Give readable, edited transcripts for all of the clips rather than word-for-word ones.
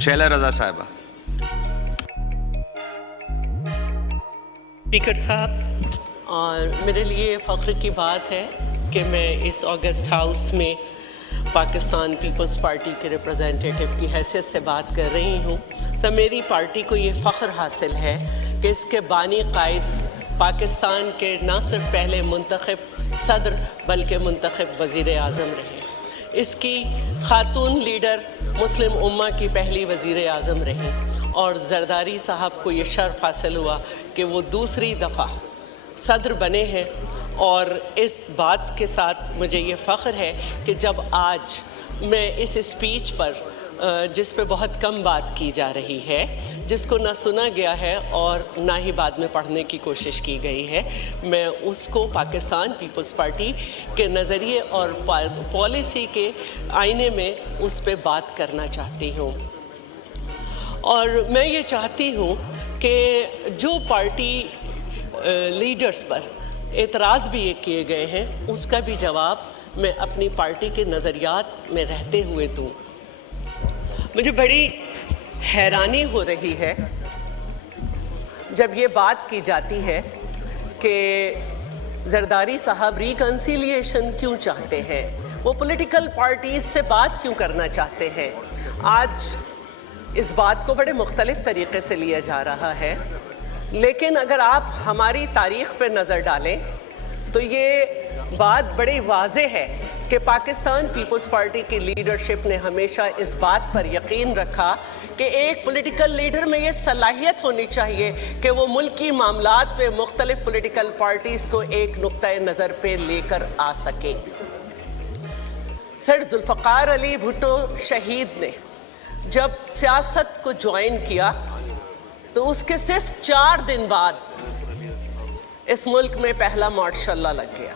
शैला रजा साहिबा। स्पीकर साहब, और मेरे लिए फ़ख्र की बात है कि मैं इस ऑगस्ट हाउस में पाकिस्तान पीपल्स पार्टी के रिप्रेजेंटेटिव की हैसियत से बात कर रही हूँ। तो मेरी पार्टी को ये फ़ख्र हासिल है कि इसके बानी कायद पाकिस्तान के न सिर्फ पहले मुंतखब सदर बल्कि मुंतखब वज़ीर आज़म रहे। इसकी खातून लीडर मुस्लिम उम्मा की पहली वज़ीर आज़म रही और ज़रदारी साहब को ये शर्फ़ हासिल हुआ कि वो दूसरी दफ़ा सदर बने हैं। और इस बात के साथ मुझे ये फ़ख्र है कि जब आज मैं इस स्पीच पर जिस पे बहुत कम बात की जा रही है, जिसको ना सुना गया है और ना ही बाद में पढ़ने की कोशिश की गई है, मैं उसको पाकिस्तान पीपल्स पार्टी के नज़रिए और पॉलिसी के आईने में उस पे बात करना चाहती हूँ। और मैं ये चाहती हूँ कि जो पार्टी लीडर्स पर एतराज़ भी ये किए गए हैं, उसका भी जवाब मैं अपनी पार्टी के नज़रियात में रहते हुए दूँ। मुझे बड़ी हैरानी हो रही है जब ये बात की जाती है कि ज़रदारी साहब रिकन्सिलिएशन क्यों चाहते हैं, वो पॉलिटिकल पार्टीज़ से बात क्यों करना चाहते हैं। आज इस बात को बड़े मुख्तलिफ़ तरीक़े से लिया जा रहा है, लेकिन अगर आप हमारी तारीख़ पर नज़र डालें तो ये बात बड़ी वाज़े है कि पाकिस्तान पीपल्स पार्टी की लीडरशिप ने हमेशा इस बात पर यकीन रखा कि एक पॉलिटिकल लीडर में ये सलाहियत होनी चाहिए कि वो मुल्की मामलात पे मुख्तलिफ पॉलिटिकल पार्टीज़ को एक नुक्ता नज़र पे लेकर आ सके। सर जुल्फ़कार अली भुट्टो शहीद ने जब सियासत को ज्वाइन किया तो उसके सिर्फ 4 दिन बाद इस मुल्क में पहला मार्शल लॉ लग गया।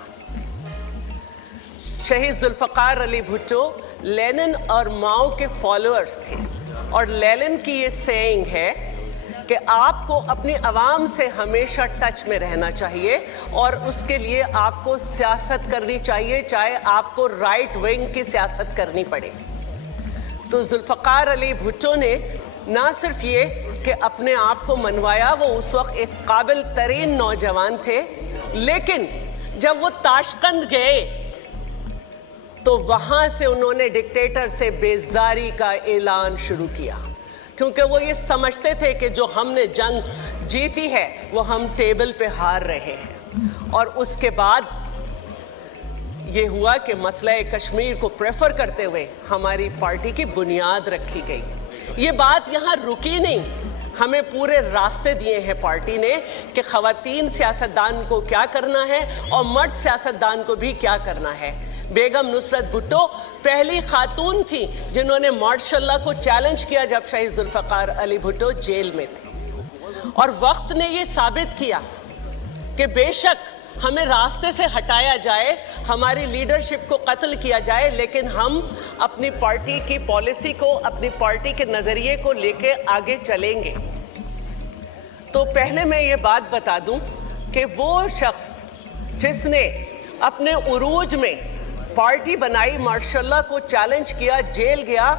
शहीद जुल्फ़कार अली भुट्टो लेनिन और माओ के फॉलोअर्स थे और लेनिन की ये सेइंग है कि आपको अपनी आवाम से हमेशा टच में रहना चाहिए और उसके लिए आपको सियासत करनी चाहिए, चाहे आपको राइट विंग की सियासत करनी पड़े। तो जुल्फ़कार अली भुट्टो ने ना सिर्फ ये कि अपने आप को मनवाया, वो उस वक्त एक काबिल तरीन नौजवान थे, लेकिन जब वो ताशकंद गए तो वहाँ से उन्होंने डिक्टेटर से बेजारी का ऐलान शुरू किया, क्योंकि वो ये समझते थे कि जो हमने जंग जीती है वो हम टेबल पे हार रहे हैं। और उसके बाद ये हुआ कि मसला कश्मीर को प्रेफर करते हुए हमारी पार्टी की बुनियाद रखी गई। ये बात यहाँ रुकी नहीं, हमें पूरे रास्ते दिए हैं पार्टी ने कि ख़वातीन सियासतदान को क्या करना है और मर्द सियासतदान को भी क्या करना है। बेगम नुसरत भुट्टो पहली खातून थी जिन्होंने मार्शल लॉ को चैलेंज किया जब शहीद जुल्फ़कार अली भुट्टो जेल में थे। और वक्त ने ये साबित किया कि बेशक हमें रास्ते से हटाया जाए, हमारी लीडरशिप को कत्ल किया जाए, लेकिन हम अपनी पार्टी की पॉलिसी को, अपनी पार्टी के नज़रिए को लेके आगे चलेंगे। तो पहले मैं ये बात बता दूं कि वो शख्स जिसने अपने उरूज में पार्टी बनाई, मार्शल लॉ को चैलेंज किया, जेल गया,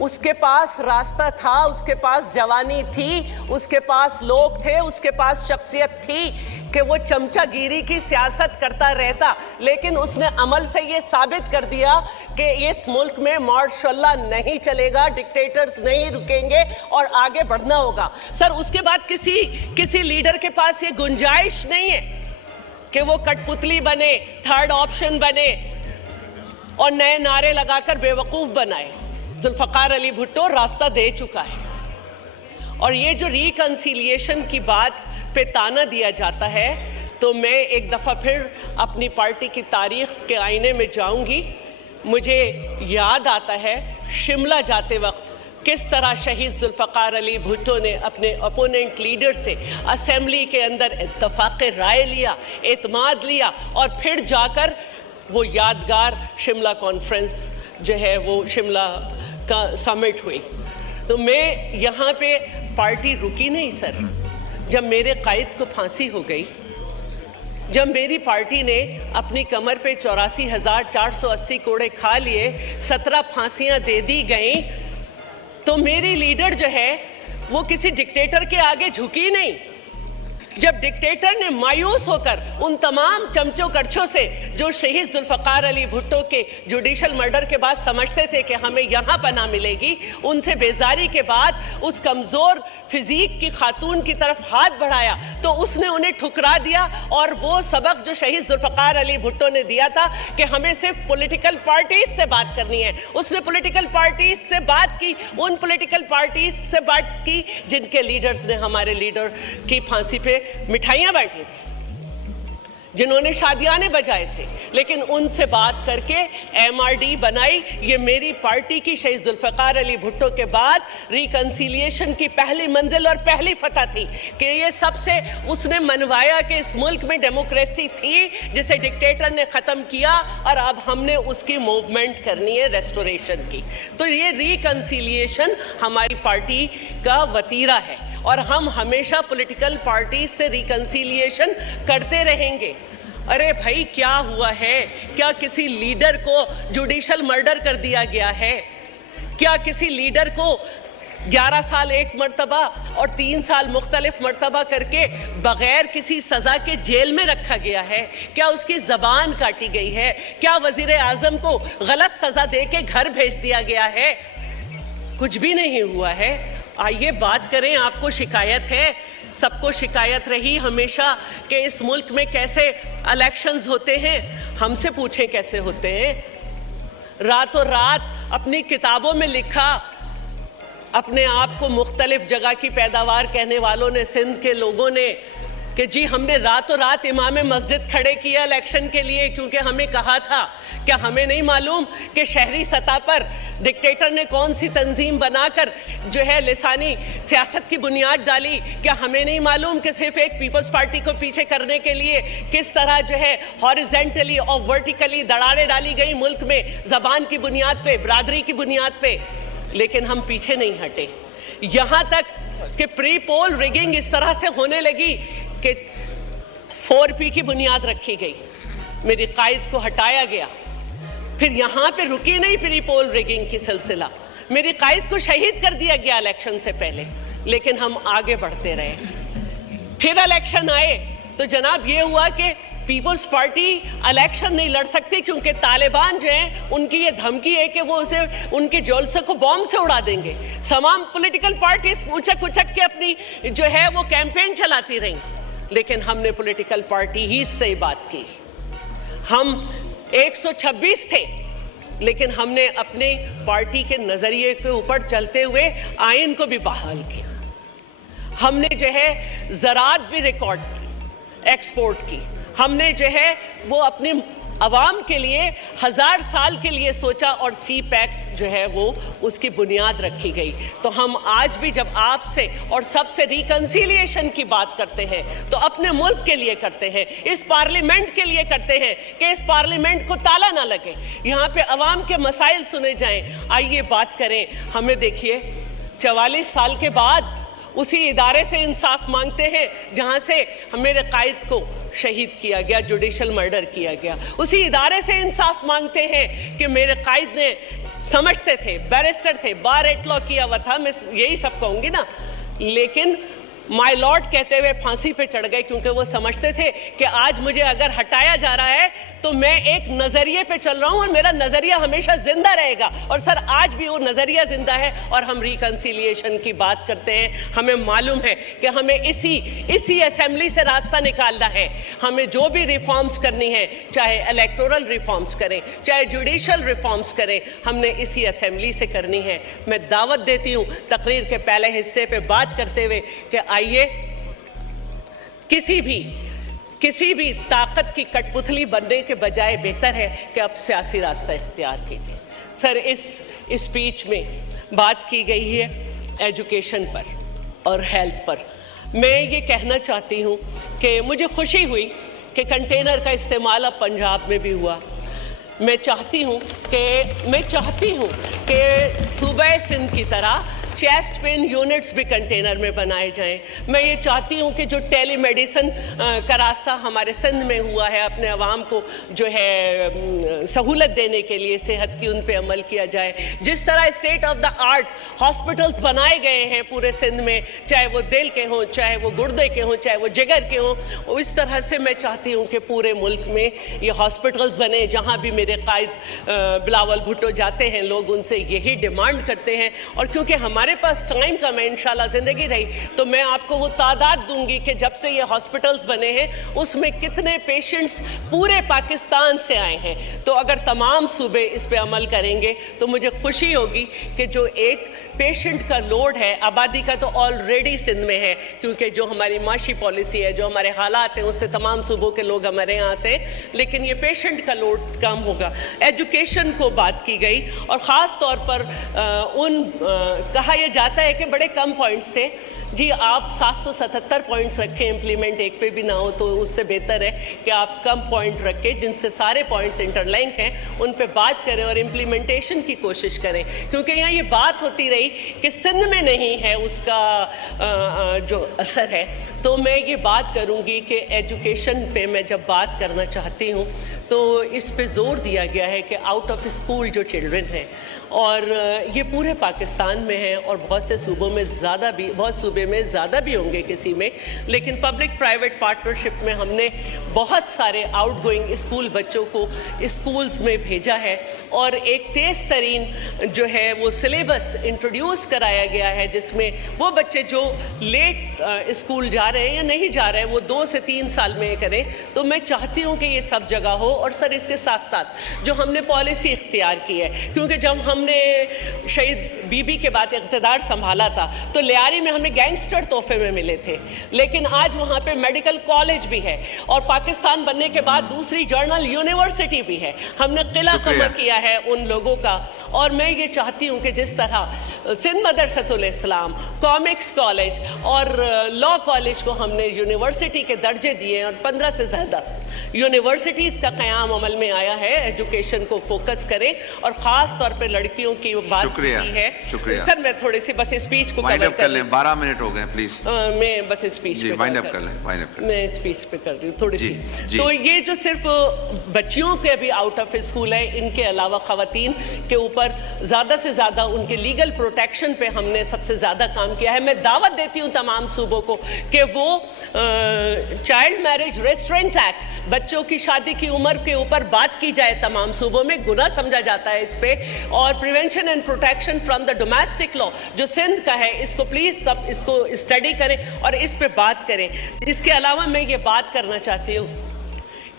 उसके पास रास्ता था, उसके पास जवानी थी, उसके पास लोग थे, उसके पास शख्सियत थी कि वो चमचागिरी की सियासत करता रहता, लेकिन उसने अमल से ये साबित कर दिया कि इस मुल्क में मार्शल लॉ नहीं चलेगा, डिक्टेटर्स नहीं रुकेंगे और आगे बढ़ना होगा। सर, उसके बाद किसी लीडर के पास ये गुंजाइश नहीं है कि वो कठपुतली बने, थर्ड ऑप्शन बने और नए नारे लगाकर बेवकूफ़ बनाए। जुल्फ़कार अली भुट्टो रास्ता दे चुका है। और ये जो रिकन्सिलिएशन की बात पे ताना दिया जाता है, तो मैं एक दफ़ा फिर अपनी पार्टी की तारीख़ के आईने में जाऊंगी। मुझे याद आता है शिमला जाते वक्त किस तरह शहीद जुल्फ़कार अली भुट्टो ने अपने अपोनेंट लीडर से असेंबली के अंदर इत्तफ़ाक़ राय लिया, एतमाद लिया और फिर जाकर वो यादगार शिमला कॉन्फ्रेंस जो है वो शिमला का समिट हुई। तो मैं यहाँ पे पार्टी रुकी नहीं सर। जब मेरे कायद को फांसी हो गई, जब मेरी पार्टी ने अपनी कमर पे 84,480 कोड़े खा लिए, 17 फांसियाँ दे दी गईं, तो मेरी लीडर जो है वो किसी डिक्टेटर के आगे झुकी नहीं। जब डिक्टेटर ने मायूस होकर उन तमाम चमचों करछों से जो शहीद जुल्फ़िकार अली भुट्टो के जुडिशल मर्डर के बाद समझते थे कि हमें यहाँ पनाह मिलेगी, उनसे बेजारी के बाद उस कमज़ोर फिज़ीक की खातून की तरफ हाथ बढ़ाया तो उसने उन्हें ठुकरा दिया। और वो सबक जो शहीद जुल्फ़िकार अली भुट्टो ने दिया था कि हमें सिर्फ पॉलिटिकल पार्टीज से बात करनी है, उसने पॉलिटिकल पार्टीज से बात की, उन पॉलिटिकल पार्टीज से बात की जिनके लीडर्स ने हमारे लीडर की फांसी पे मिठाइयां बांटी थी, जिन्होंने शादियाने बजाए थे, लेकिन उनसे बात करके एमआरडी बनाई। ये मेरी पार्टी की शहीद जुल्फ़िकार अली भुट्टो के बाद रिकंसिलिएशन की पहली मंजिल और पहली फतह थी कि ये सबसे उसने मनवाया कि इस मुल्क में डेमोक्रेसी थी जिसे डिक्टेटर ने ख़त्म किया और अब हमने उसकी मूवमेंट करनी है रेस्टोरेशन की। तो ये रिकंसिलिएशन हमारी पार्टी का वतीरा है और हम हमेशा पॉलिटिकल पार्टी से रिकंसिलिएशन करते रहेंगे। अरे भाई क्या हुआ है? क्या किसी लीडर को जुडिशल मर्डर कर दिया गया है? क्या किसी लीडर को 11 साल एक मर्तबा और 3 साल मुख्तलिफ मर्तबा करके बग़ैर किसी सज़ा के जेल में रखा गया है? क्या उसकी ज़बान काटी गई है? क्या वज़ीर आज़म को गलत सज़ा दे के घर भेज दिया गया है? कुछ भी नहीं हुआ है। आइए बात करें। आपको शिकायत है, सबको शिकायत रही हमेशा कि इस मुल्क में कैसे इलेक्शंस होते हैं। हमसे पूछें कैसे होते हैं। रातों रात अपनी किताबों में लिखा, अपने आप को मुख्तलिफ जगह की पैदावार कहने वालों ने, सिंध के लोगों ने, कि जी हमने रातों रात इमाम मस्जिद खड़े किया इलेक्शन के लिए क्योंकि हमें कहा था। क्या हमें नहीं मालूम कि शहरी सतह पर डिक्टेटर ने कौन सी तंजीम बनाकर जो है लिसानी सियासत की बुनियाद डाली? क्या हमें नहीं मालूम कि सिर्फ एक पीपल्स पार्टी को पीछे करने के लिए किस तरह जो है हॉरिजेंटली और वर्टिकली दरारें डाली गई मुल्क में, ज़बान की बुनियाद पे, बरादरी की बुनियाद पे? लेकिन हम पीछे नहीं हटे। यहाँ तक कि प्री पोल रिगिंग इस तरह से होने लगी कि 4P की बुनियाद रखी गई, मेरी कायद को हटाया गया। फिर यहाँ पे रुकी नहीं प्री पोल रिगिंग की सिलसिला, मेरी कायद को शहीद कर दिया गया इलेक्शन से पहले, लेकिन हम आगे बढ़ते रहे। फिर इलेक्शन आए तो जनाब ये हुआ कि पीपल्स पार्टी इलेक्शन नहीं लड़ सकती क्योंकि तालिबान जो हैं उनकी ये धमकी है कि वो उसे उनके जलसे को बॉम्ब से उड़ा देंगे। तमाम पॉलिटिकल पार्टीज उचक उचक के अपनी जो है वो कैंपेन चलाती रहीं, लेकिन हमने पॉलिटिकल पार्टी ही से बात की। हम 126 थे, लेकिन हमने अपने पार्टी के नज़रिए के ऊपर चलते हुए आइन को भी बहाल किया। हमने जो है ज़राअत भी रिकॉर्ड की, एक्सपोर्ट की। हमने जो है वो अपनी अवाम के लिए 1000 साल के लिए सोचा और CPAC जो है वो उसकी बुनियाद रखी गई। तो हम आज भी जब आपसे और सबसे रिकंसिलिएशन की बात करते हैं तो अपने मुल्क के लिए करते हैं, इस पार्लियामेंट के लिए करते हैं कि इस पार्लियामेंट को ताला ना लगे, यहाँ पे अवाम के मसाइल सुने जाएं। आइए बात करें। हमें देखिए 44 साल के बाद उसी इदारे से इंसाफ मांगते हैं जहाँ से मेरे कायद को शहीद किया गया, जुडिशल मर्डर किया गया। उसी इदारे से इंसाफ मांगते हैं कि मेरे कायद ने समझते थे, बैरिस्टर थे, बार एट लॉ किया हुआ था, मैं यही सब कहूँगी ना, लेकिन माय लॉर्ड कहते हुए फांसी पे चढ़ गए क्योंकि वो समझते थे कि आज मुझे अगर हटाया जा रहा है तो मैं एक नज़रिए पे चल रहा हूँ और मेरा नज़रिया हमेशा जिंदा रहेगा। और सर आज भी वो नज़रिया जिंदा है और हम रिकंसिलिएशन की बात करते हैं। हमें मालूम है कि हमें इसी असेंबली से रास्ता निकालना है। हमें जो भी रिफॉर्म्स करनी है, चाहे इलेक्टोरल रिफॉर्म्स करें, चाहे जुडिशल रिफॉर्म्स करें, हमने इसी असेंबली से करनी है। मैं दावत देती हूँ तकरीर के पहले हिस्से पे बात करते हुए कि आइए किसी भी ताकत की कठपुतली बनने के बजाय बेहतर है कि अब सियासी रास्ता इख्तियार कीजिए। सर इस स्पीच में बात की गई है एजुकेशन पर और हेल्थ पर। मैं ये कहना चाहती हूँ कि मुझे खुशी हुई कि कंटेनर का इस्तेमाल अब पंजाब में भी हुआ। मैं चाहती हूँ कि सूबे सिंध की तरह चेस्ट पेन यूनिट्स भी कंटेनर में बनाए जाएं। मैं ये चाहती हूँ कि जो टेली मेडिसिन का रास्ता हमारे सिंध में हुआ है, अपने अवाम को जो है सहूलत देने के लिए सेहत की, उन पे अमल किया जाए। जिस तरह state of the art hospitals बनाए गए हैं पूरे सिंध में, चाहे वो दिल के हों, चाहे वो गुर्दे के हों, चाहे वो जिगर के हों, इस तरह से मैं चाहती हूँ कि पूरे मुल्क में ये हॉस्पिटल्स बने। जहाँ भी मेरे कायद बिलावल भुट्टो जाते हैं, लोग उनसे यही डिमांड करते हैं। और क्योंकि हमारे पास टाइम कम है, इंशाल्लाह ज़िंदगी रही तो मैं आपको वो तादाद दूंगी कि जब से ये हॉस्पिटल्स बने हैं उसमें कितने पेशेंट्स पूरे पाकिस्तान से आए हैं। तो अगर तमाम सूबे इस पे अमल करेंगे तो मुझे खुशी होगी कि जो एक पेशेंट का लोड है, आबादी का तो ऑलरेडी सिंध में है, क्योंकि जो हमारी माशी पॉलिसी है, जो हमारे हालात हैं, उससे तमाम सूबों के लोग हमारे यहाँ आते हैं, लेकिन ये पेशेंट का लोड कम होगा। एजुकेशन को बात की गई और ख़ास तौर पर कहा यह जाता है कि बड़े कम पॉइंट्स थे। जी, आप 777 पॉइंट्स रखें, इम्प्लीमेंट एक पे भी ना हो तो उससे बेहतर है कि आप कम पॉइंट रखें जिनसे सारे पॉइंट्स इंटरलिंक हैं, उन पे बात करें और इम्प्लीमेंटेशन की कोशिश करें। क्योंकि यहाँ ये बात होती रही कि सिंध में नहीं है उसका जो असर है, तो मैं ये बात करूँगी कि एजुकेशन पे मैं जब बात करना चाहती हूँ तो इस पे ज़ोर दिया गया है कि आउट ऑफ स्कूल जो चिल्ड्रन हैं, और ये पूरे पाकिस्तान में है और बहुत से सूबों में ज़्यादा भी, बहुत सूबे में ज़्यादा भी होंगे किसी में, लेकिन पब्लिक प्राइवेट पार्टनरशिप में हमने बहुत सारे आउट गोइंग स्कूल बच्चों को स्कूल्स में भेजा है। और एक तेज़ तरीन जो है वो सिलेबस इंट्रोड्यूस कराया गया है, जिसमें वो बच्चे जो लेट स्कूल जा रहे हैं या नहीं जा रहे हैं वो 2 से 3 साल में करें। तो मैं चाहती हूँ कि ये सब जगह हो। और सर, इसके साथ साथ जो हमने पॉलिसी इख्तियार की है, क्योंकि जब हमने शहीद बीबी के बाद इक़्तिदार संभाला था तो लियारी में हमें गैंगस्टर तोहफे में मिले थे, लेकिन आज वहाँ पे मेडिकल कॉलेज भी है और पाकिस्तान बनने के बाद दूसरी जर्नल यूनिवर्सिटी भी है। हमने किला कमा किया है उन लोगों का। और मैं ये चाहती हूँ कि जिस तरह सिंध मदरसतुल इस्लाम, कॉमिक्स कॉलेज और लॉ कॉलेज को हमने यूनिवर्सिटी के दर्जे दिए और 15 से ज़्यादा यूनिवर्सिटीज़ का क़याम अमल में आया है, एजुकेशन को फोकस करें और ख़ास तौर पे लड़कियों की बात की है। शुक्रिया सर, मैं थोड़ी सी बस स्पीच को वाइंड अप कर लें, 12 मिनट हो गए प्लीज। मैं बस स्पीच पे वाइंड अप कर लें, मैं स्पीच पे कर रही हूँ थोड़ी सी। तो ये जो सिर्फ बच्चियों के भी आउट ऑफ स्कूल है, इनके अलावा ख़वातीन के ऊपर ज़्यादा से ज़्यादा उनके लीगल प्रोटेक्शन पे हमने सबसे ज़्यादा काम किया है। मैं दावत देती हूँ तमाम सूबों को कि वो चाइल्ड मैरिज रेस्ट्रेंट एक्ट, बच्चों की शादी की उम्र के ऊपर बात की जाए। तमाम सूबों में गुनाह समझा जाता है इस पे। और prevention and protection from the domestic law जो सिंध का है, इसको प्लीज़ सब इसको स्टडी करें और इस पे बात करें। इसके अलावा मैं ये बात करना चाहती हूँ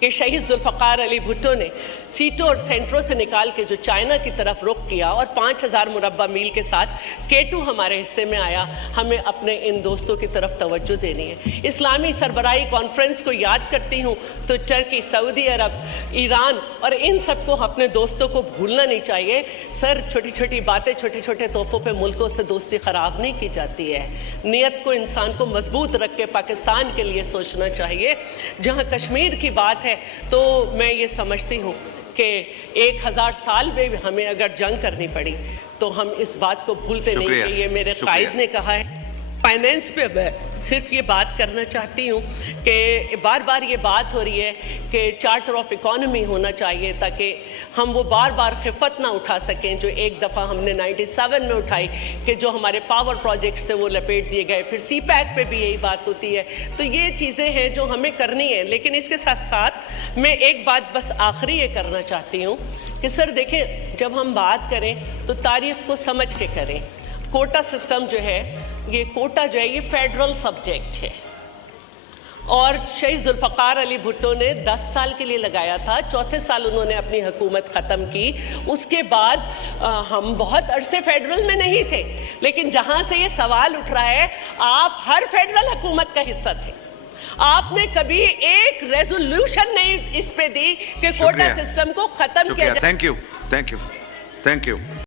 कि शहीद जुल्फ़कार अली भुट्टो ने सीटों और सेंटरों से निकाल के जो चाइना की तरफ रुख किया और 5000 मुरब्बा मील के साथ K2 हमारे हिस्से में आया, हमें अपने इन दोस्तों की तरफ तवज्जो देनी है। इस्लामी सरबराही कॉन्फ्रेंस को याद करती हूँ तो टर्की, सऊदी अरब, ईरान और इन सबको अपने दोस्तों को भूलना नहीं चाहिए। सर, छोटी छोटी बातें, छोटे छोटे तोहफों पे मुल्कों से दोस्ती ख़राब नहीं की जाती है। नीयत को, इंसान को मजबूत रख के पाकिस्तान के लिए सोचना चाहिए। जहाँ कश्मीर की बात है तो मैं ये समझती हूँ कि 1000 साल में हमें अगर जंग करनी पड़ी तो हम इस बात को भूलते नहीं कि ये मेरे कायद ने कहा है। फाइनेंस पे मैं सिर्फ ये बात करना चाहती हूँ कि बार बार ये बात हो रही है कि चार्टर ऑफ इकोनॉमी होना चाहिए ताकि हम वो बार बार खिफत ना उठा सकें जो एक दफ़ा हमने 97 में उठाई कि जो हमारे पावर प्रोजेक्ट्स थे वो लपेट दिए गए। फिर CPAC पे भी यही बात होती है। तो ये चीज़ें हैं जो हमें करनी है। लेकिन इसके साथ साथ मैं एक बात बस आखिरी ये करना चाहती हूँ कि सर देखें, जब हम बात करें तो तारीख़ को समझ के करें। कोटा सिस्टम जो है, ये कोटा जो है ये फेडरल सब्जेक्ट है और शहीद जुल्फ़कार अली भुट्टो ने 10 साल के लिए लगाया था। चौथे साल उन्होंने अपनी हुकूमत ख़त्म की। उसके बाद हम बहुत अरसे फेडरल में नहीं थे, लेकिन जहाँ से ये सवाल उठ रहा है, आप हर फेडरल हुकूमत का हिस्सा थे। आपने कभी एक रेजोल्यूशन नहीं इस पे दी कि कोटा सिस्टम को ख़त्म किया जाए। Thank you.